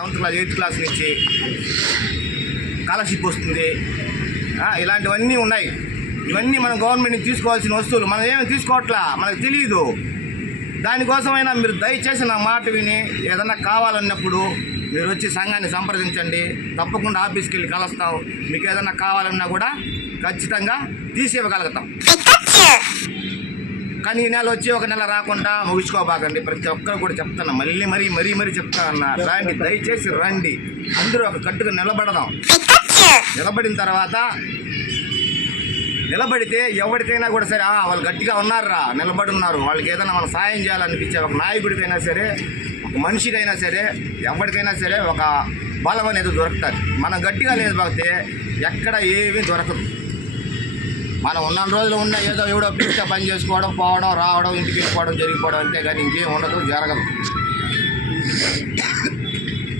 7th class 8th class నుంచి scholarship వస్తుంది. ఇలాంటివన్నీ ఉన్నాయి. ఇవన్నీ మనం గవర్నమెంట్ నుంచి తీసుకోవాల్సిన వస్తువులు మనం ఏమి తీసుకోవట్లా, మనకు తెలియదు. దానికోసమైనా మీరు దయచేసి నా మాట విని ఏదన్నా కావాలన్నప్పుడు మీరు వచ్చి సంఘాన్ని సంప్రదించండి. తప్పకుండా ఆఫీస్కి వెళ్ళి కలుస్తాం. మీకు ఏదన్నా కావాలన్నా కూడా ఖచ్చితంగా తీసివ్వగలుగుతాం. కానీ ఈ నెల వచ్చి ఒక నెల రాకుండా ముగించుకోబాకండి. ప్రతి ఒక్కరు కూడా చెప్తాను, మరీ చెప్తానన్నా, రండి, దయచేసి రండి. అందరూ ఒక కట్టుగా నిలబడదాం. నిలబడిన తర్వాత నిలబడితే ఎవరికైనా కూడా సరే వాళ్ళు గట్టిగా ఉన్నారా, నిలబడి ఉన్నారు, వాళ్ళకి ఏదైనా మనం సాయం చేయాలనిపించే ఒక నాయకుడికైనా సరే, ఒక మనిషికైనా సరే, ఎవరికైనా సరే ఒక బలం అనేది దొరుకుతుంది. మనం గట్టిగా లేదు బాగితే ఎక్కడ ఏమీ దొరకదు. మనం ఉన్న రోజులు ఉన్న ఏదో ఎవడో పిలిస్తే పని చేసుకోవడం, పోవడం, రావడం, ఇంటికి వెళ్ళిపోవడం, జరిగిపోవడం, అంతేగాని ఇంకేం ఉండదు, జరగదు.